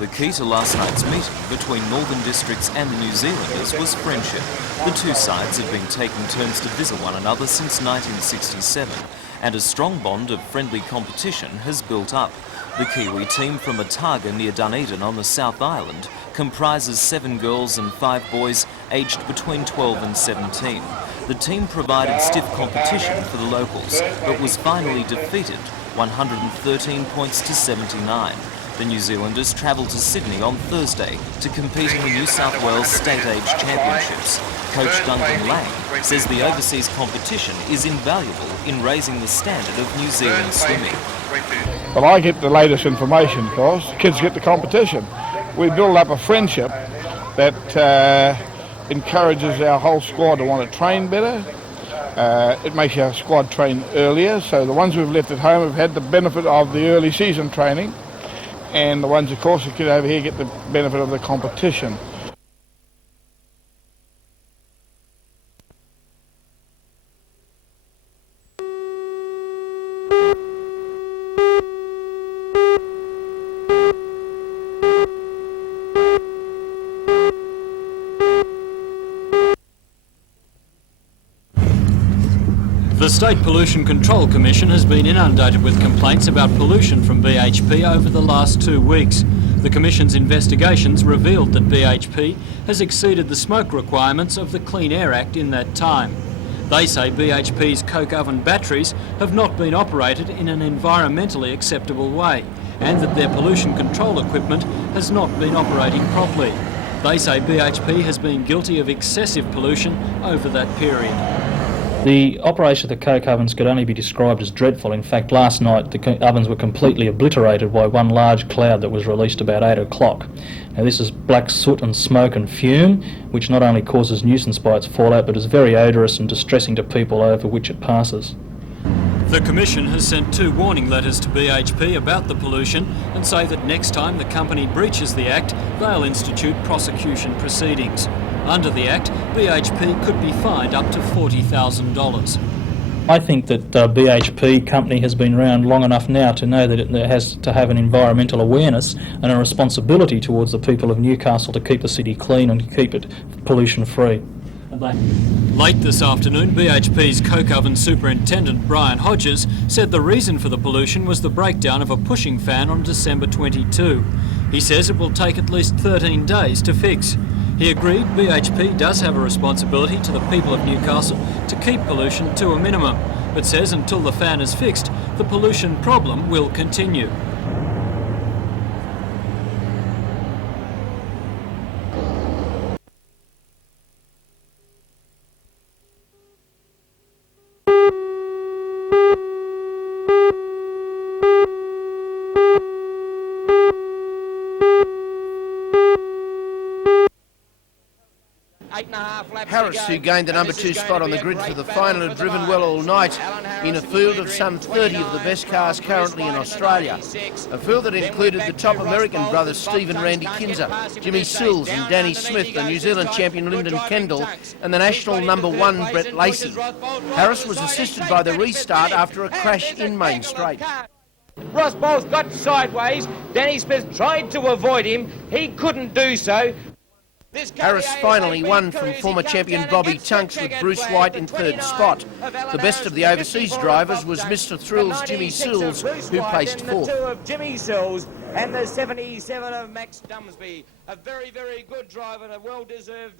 The key to last night's meeting between Northern Districts and the New Zealanders was friendship. The two sides have been taking turns to visit one another since 1967, and a strong bond of friendly competition has built up. The Kiwi team from Otago near Dunedin on the South Island comprises 7 girls and 5 boys aged between 12 and 17. The team provided stiff competition for the locals, but was finally defeated 113 points to 79. The New Zealanders travel to Sydney on Thursday to compete in the New South Wales State Age Championships. Coach Duncan Lang says the overseas competition is invaluable in raising the standard of New Zealand swimming. Well, I get the latest information, of course. Kids get the competition. We build up a friendship that encourages our whole squad to want to train better. It makes our squad train earlier, so the ones we've left at home have had the benefit of the early season training, and the ones, of course, that get over here get the benefit of the competition. The State Pollution Control Commission has been inundated with complaints about pollution from BHP over the last 2 weeks. The Commission's investigations revealed that BHP has exceeded the smoke requirements of the Clean Air Act in that time. They say BHP's coke oven batteries have not been operated in an environmentally acceptable way, and that their pollution control equipment has not been operating properly. They say BHP has been guilty of excessive pollution over that period. The operation of the coke ovens could only be described as dreadful. In fact, last night the ovens were completely obliterated by one large cloud that was released about 8 o'clock. Now this is black soot and smoke and fume, which not only causes nuisance by its fallout, but is very odorous and distressing to people over which it passes. The Commission has sent 2 warning letters to BHP about the pollution and say that next time the company breaches the Act, they'll institute prosecution proceedings. Under the Act, BHP could be fined up to $40,000. I think that BHP company has been around long enough now to know that it has to have an environmental awareness and a responsibility towards the people of Newcastle to keep the city clean and to keep it pollution free. Late this afternoon, BHP's coke oven superintendent Brian Hodges said the reason for the pollution was the breakdown of a pushing fan on December 22. He says it will take at least 13 days to fix. He agreed BHP does have a responsibility to the people of Newcastle to keep pollution to a minimum, but says until the fan is fixed, the pollution problem will continue. Harris, who gained the number 2 spot on the grid for the final, had driven well all night in a field of some 30 of the best cars currently in Australia. A field that included the top American brothers Steve and Randy Kinzer, Jimmy Sills and Danny Smith, the New Zealand champion Lyndon Kendall and the national number 1 Brett Lacey. Harris was assisted by the restart after a crash in Main Strait. Ross Bowles got sideways. Danny Smith tried to avoid him. He couldn't do so. Harris finally won from former champion Bobby Tunks with Bruce White in 3rd spot. The best of the overseas drivers was Mr Thrill's Jimmy Sills, who placed 4th. The 2 of Jimmy Sills and the 77 of Max Dumsby. A very, very good driver and a well-deserved...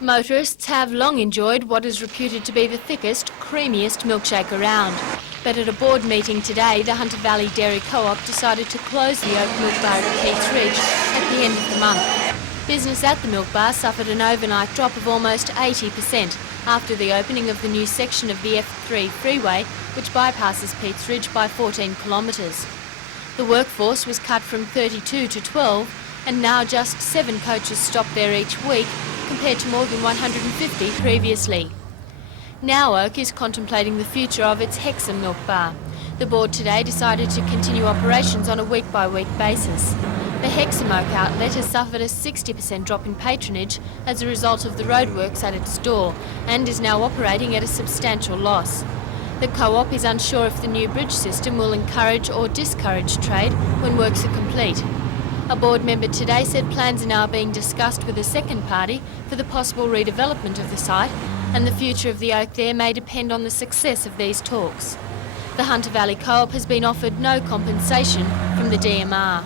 Motorists have long enjoyed what is reputed to be the thickest, creamiest milkshake around. But at a board meeting today, the Hunter Valley Dairy Co-op decided to close the Oak Milk Bar at Keith's Ridge at the end of the month. Business at the milk bar suffered an overnight drop of almost 80% after the opening of the new section of the F3 freeway, which bypasses Keith's Ridge by 14 kilometres. The workforce was cut from 32 to 12, and now just 7 coaches stop there each week, compared to more than 150 previously. Now Oak is contemplating the future of its Hexham milk bar. The board today decided to continue operations on a week-by-week basis. The Hexamoke outlet has suffered a 60% drop in patronage as a result of the roadworks at its door and is now operating at a substantial loss. The co-op is unsure if the new bridge system will encourage or discourage trade when works are complete. A board member today said plans are now being discussed with a second party for the possible redevelopment of the site, and the future of the oak there may depend on the success of these talks. The Hunter Valley Co-op has been offered no compensation from the DMR.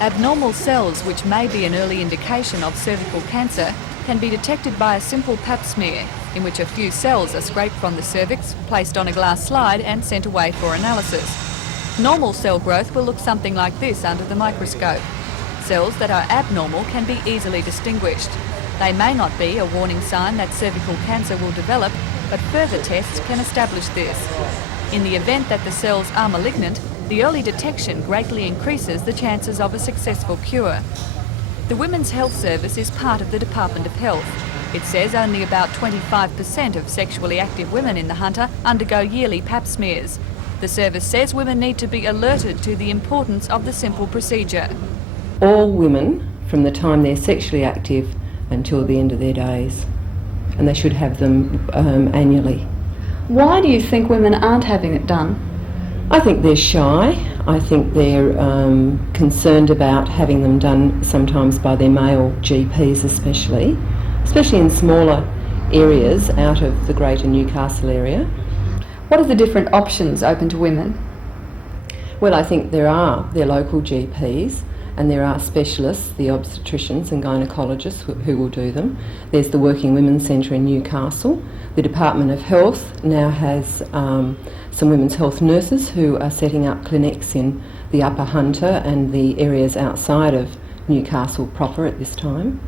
Abnormal cells, which may be an early indication of cervical cancer, can be detected by a simple pap smear, in which a few cells are scraped from the cervix, placed on a glass slide and sent away for analysis. Normal cell growth will look something like this under the microscope. Cells that are abnormal can be easily distinguished. They may not be a warning sign that cervical cancer will develop, but further tests can establish this. In the event that the cells are malignant, the early detection greatly increases the chances of a successful cure. The Women's Health Service is part of the Department of Health. It says only about 25% of sexually active women in the Hunter undergo yearly pap smears. The service says women need to be alerted to the importance of the simple procedure. All women, from the time they're sexually active until the end of their days, and they should have them annually. Why do you think women aren't having it done? I think they're shy. I think they're concerned about having them done sometimes by their male GPs especially in smaller areas out of the greater Newcastle area. What are the different options open to women? Well, I think there are their local GPs, and there are specialists, the obstetricians and gynecologists who will do them. There's the Working Women's Centre in Newcastle. The Department of Health now has some women's health nurses who are setting up clinics in the Upper Hunter and the areas outside of Newcastle proper at this time.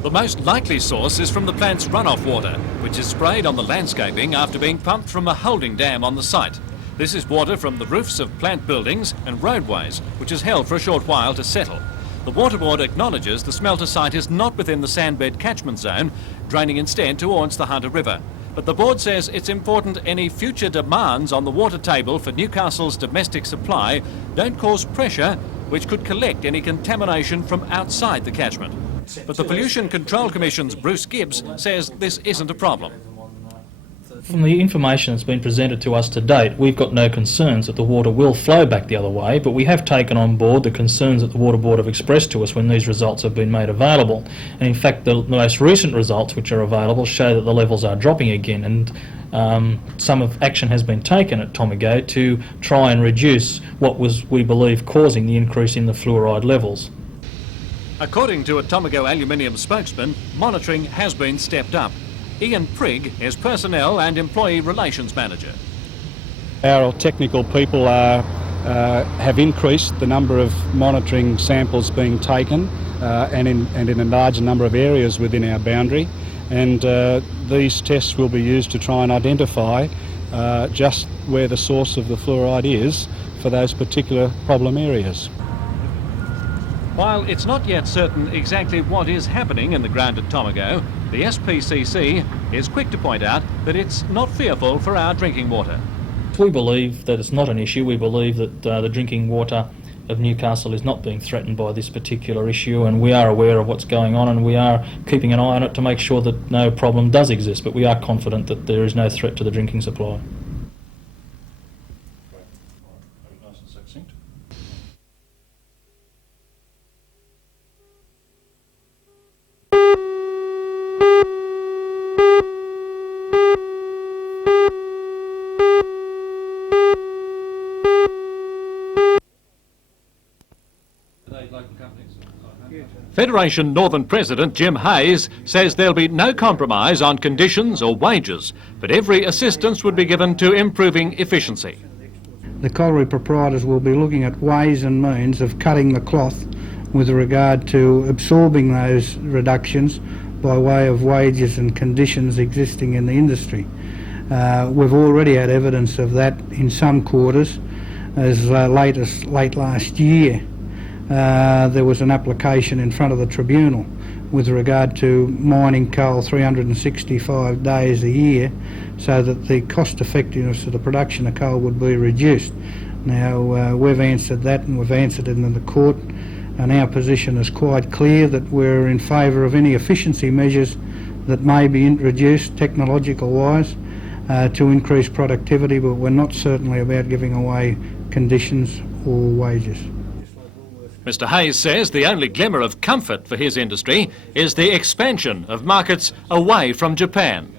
The most likely source is from the plant's runoff water, which is sprayed on the landscaping after being pumped from a holding dam on the site. This is water from the roofs of plant buildings and roadways, which is held for a short while to settle. The Water Board acknowledges the smelter site is not within the sandbed catchment zone, draining instead towards the Hunter River. But the board says it's important any future demands on the water table for Newcastle's domestic supply don't cause pressure which could collect any contamination from outside the catchment. But the Pollution Control Commission's Bruce Gibbs says this isn't a problem. From the information that's been presented to us to date, we've got no concerns that the water will flow back the other way, but we have taken on board the concerns that the Water Board have expressed to us when these results have been made available. And in fact, the most recent results which are available show that the levels are dropping again, and some of action has been taken at Tomago to try and reduce what was, we believe, causing the increase in the fluoride levels. According to a Tomago aluminium spokesman, monitoring has been stepped up. Ian Prigg is Personnel and Employee Relations Manager. Our technical people have increased the number of monitoring samples being taken and in a larger number of areas within our boundary, and these tests will be used to try and identify just where the source of the fluoride is for those particular problem areas. While it's not yet certain exactly what is happening in the ground at Tomago, the SPCC is quick to point out that it's not fearful for our drinking water. We believe that it's not an issue. We believe that the drinking water of Newcastle is not being threatened by this particular issue, and we are aware of what's going on, and we are keeping an eye on it to make sure that no problem does exist, but we are confident that there is no threat to the drinking supply. Federation Northern President Jim Hayes says there'll be no compromise on conditions or wages, but every assistance would be given to improving efficiency. The colliery proprietors will be looking at ways and means of cutting the cloth with regard to absorbing those reductions by way of wages and conditions existing in the industry. We've already had evidence of that in some quarters. As late last year, there was an application in front of the tribunal with regard to mining coal 365 days a year so that the cost effectiveness of the production of coal would be reduced. Now, we've answered that, and we've answered it in the court, and our position is quite clear that we're in favour of any efficiency measures that may be introduced technological wise to increase productivity, but we're not certainly about giving away conditions or wages. Mr Hayes says the only glimmer of comfort for his industry is the expansion of markets away from Japan.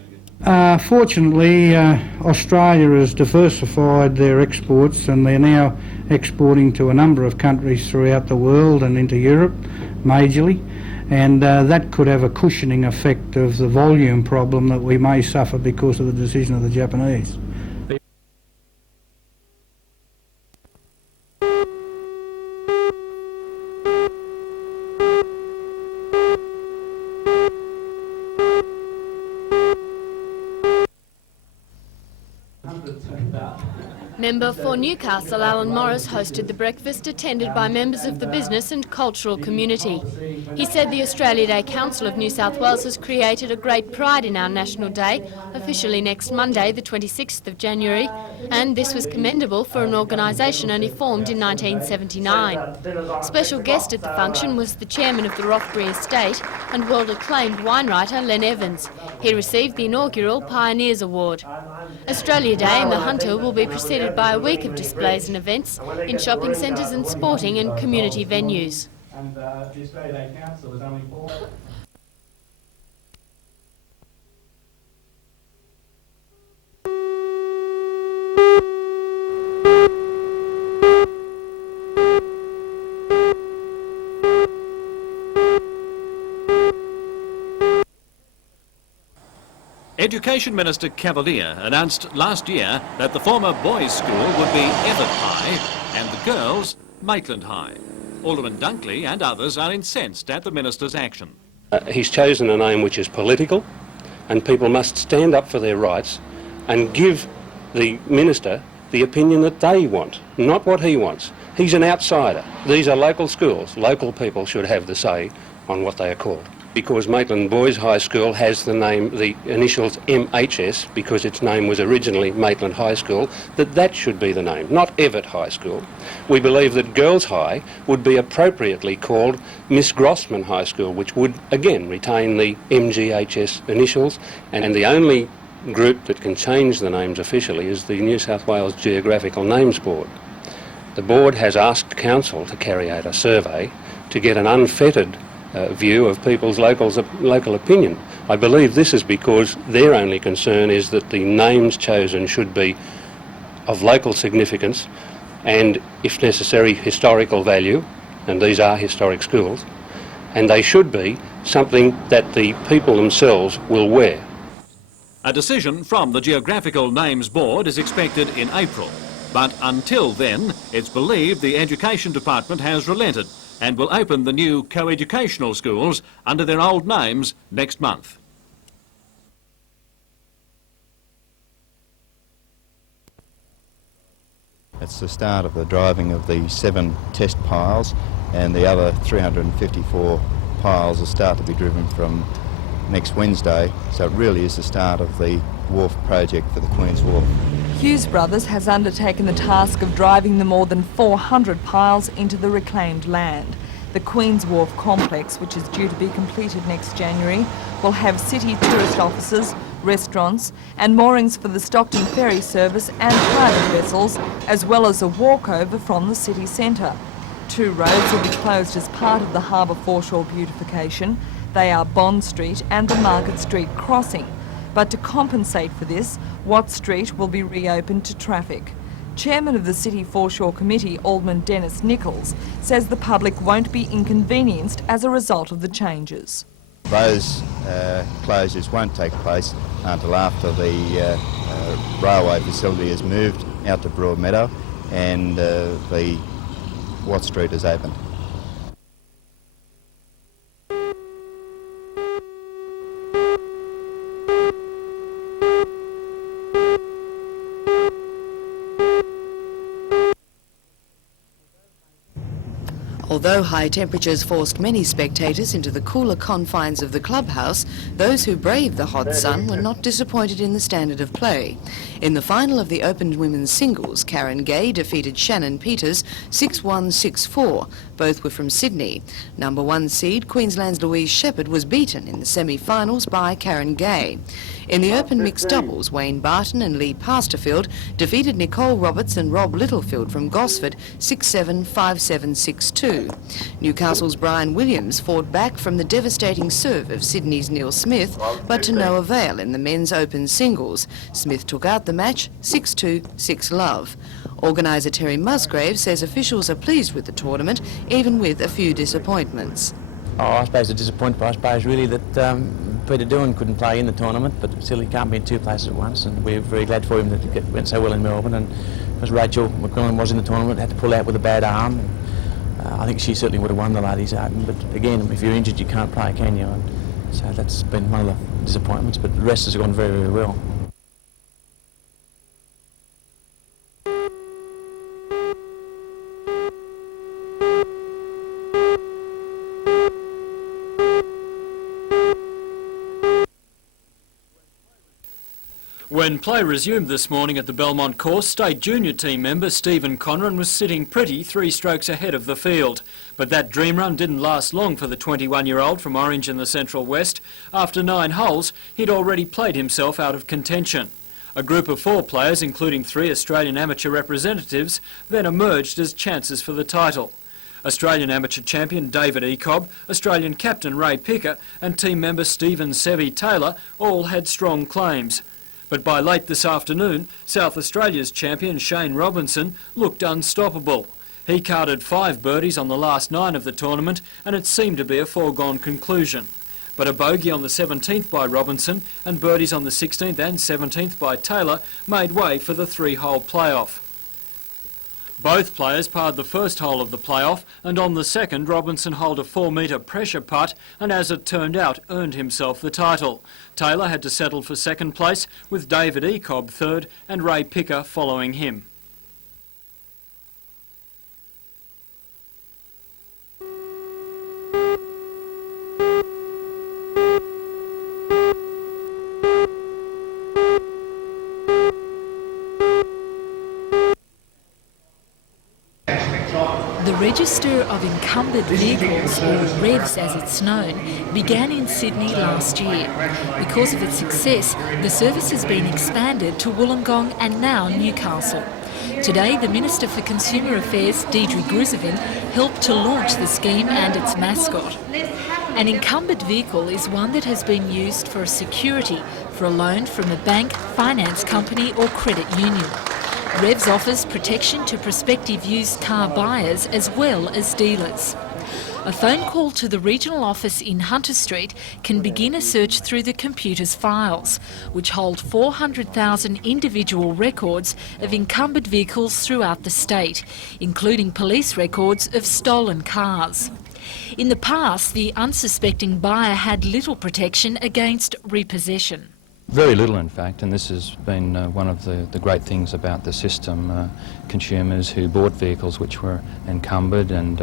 Fortunately, Australia has diversified their exports, and they're now exporting to a number of countries throughout the world and into Europe majorly, and that could have a cushioning effect of the volume problem that we may suffer because of the decision of the Japanese. Member for Newcastle Alan Morris hosted the breakfast attended by members of the business and cultural community. He said the Australia Day Council of New South Wales has created a great pride in our National Day, officially next Monday the 26th of January, and this was commendable for an organisation only formed in 1979. Special guest at the function was the chairman of the Rothbury Estate and world-acclaimed wine writer Len Evans. He received the inaugural Pioneers Award. Australia Day in the Hunter will be preceded by a week of displays and events in shopping centres and sporting and community venues. Education Minister Cavalier announced last year that the former boys' school would be Everett High and the girls' Maitland High. Alderman Dunkley and others are incensed at the minister's action. He's chosen a name which is political, and people must stand up for their rights and give the minister the opinion that they want, not what he wants. He's an outsider. These are local schools. Local people should have the say on what they are called. Because Maitland Boys High School has the name, the initials MHS, because its name was originally Maitland High School, that should be the name, not Everett High School. We believe that Girls High would be appropriately called Miss Grossman High School, which would again retain the MGHS initials, and the only group that can change the names officially is the New South Wales Geographical Names Board. The board has asked Council to carry out a survey to get an unfettered view of people's local opinion. I believe this is because their only concern is that the names chosen should be of local significance and, if necessary, historical value, and these are historic schools, and they should be something that the people themselves will wear. A decision from the Geographical Names Board is expected in April, but until then, it's believed the Education Department has relented and will open the new co-educational schools under their old names next month. It's the start of the driving of the 7 test piles, and the other 354 piles will start to be driven from next Wednesday, so it really is the start of the wharf project for the Queen's Wharf. Hughes Brothers has undertaken the task of driving the more than 400 piles into the reclaimed land. The Queen's Wharf complex, which is due to be completed next January, will have city tourist offices, restaurants and moorings for the Stockton ferry service and private vessels, as well as a walkover from the city centre. 2 roads will be closed as part of the harbour foreshore beautification. They are Bond Street and the Market Street crossing. But to compensate for this, Watt Street will be reopened to traffic. Chairman of the City Foreshore Committee, Alderman Dennis Nichols, says the public won't be inconvenienced as a result of the changes. Those closures won't take place until after the railway facility is moved out to Broadmeadow and the Watt Street is opened. Although high temperatures forced many spectators into the cooler confines of the clubhouse, those who braved the hot sun were not disappointed in the standard of play. In the final of the Open Women's Singles, Karen Gay defeated Shannon Peters 6-1, 6-4. Both were from Sydney. Number 1 seed, Queensland's Louise Shepherd, was beaten in the semi-finals by Karen Gay. In the Open Mixed Doubles, Wayne Barton and Lee Pasterfield defeated Nicole Roberts and Rob Littlefield from Gosford 6-7, 5-7, 6-2. Newcastle's Brian Williams fought back from the devastating serve of Sydney's Neil Smith, but to no avail in the men's Open Singles. Smith took out the match 6-2, 6-love. Organiser Terry Musgrave says officials are pleased with the tournament, even with a few disappointments. Oh, I suppose the disappointment, I suppose, really that Peter Doohan couldn't play in the tournament, but still he can't be in two places at once, and we're very glad for him that it went so well in Melbourne. And because Rachel McQuillan was in the tournament, had to pull out with a bad arm. I think she certainly would have won the Ladies Open, but again, if you're injured, you can't play, can you? And so that's been one of the disappointments, but the rest has gone very, very well. When play resumed this morning at the Belmont course, State Junior team member Stephen Conran was sitting pretty 3 strokes ahead of the field. But that dream run didn't last long for the 21-year-old from Orange in the Central West. After 9 holes, he'd already played himself out of contention. A group of 4 players, including 3 Australian amateur representatives, then emerged as chances for the title. Australian amateur champion David Ecob, Australian captain Ray Picker and team member Stephen Sevy Taylor all had strong claims. But by late this afternoon, South Australia's champion Shane Robinson looked unstoppable. He carded 5 birdies on the last 9 of the tournament, and it seemed to be a foregone conclusion. But a bogey on the 17th by Robinson and birdies on the 16th and 17th by Taylor made way for the 3-hole playoff. Both players parred the first hole of the playoff, and on the second, Robinson holed a 4-metre pressure putt and, as it turned out, earned himself the title. Taylor had to settle for second place, with David Ecob third and Ray Picker following him. The Register of Encumbered Vehicles, or REVS as it's known, began in Sydney last year. Because of its success, the service has been expanded to Wollongong and now Newcastle. Today, the Minister for Consumer Affairs, Deidre Gruzevin, helped to launch the scheme and its mascot. An encumbered vehicle is one that has been used for a security for a loan from a bank, finance company or credit union. REVS offers protection to prospective used car buyers as well as dealers. A phone call to the regional office in Hunter Street can begin a search through the computer's files, which hold 400,000 individual records of encumbered vehicles throughout the state, including police records of stolen cars. In the past, the unsuspecting buyer had little protection against repossession. Very little, in fact, and this has been one of the great things about the system. Consumers who bought vehicles which were encumbered and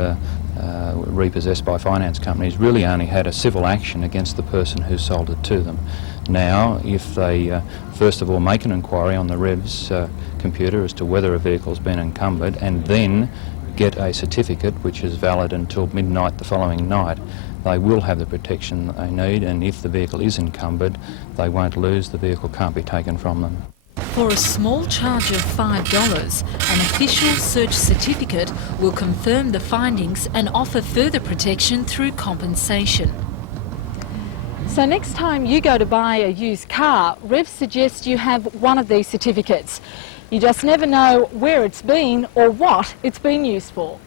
repossessed by finance companies really only had a civil action against the person who sold it to them. Now, if they first of all make an inquiry on the REVS computer as to whether a vehicle's been encumbered and then get a certificate which is valid until midnight the following night, they will have the protection that they need, and if the vehicle is encumbered, they won't lose, the vehicle can't be taken from them. For a small charge of $5, an official search certificate will confirm the findings and offer further protection through compensation. So next time you go to buy a used car, REVS suggests you have one of these certificates. You just never know where it's been or what it's been used for.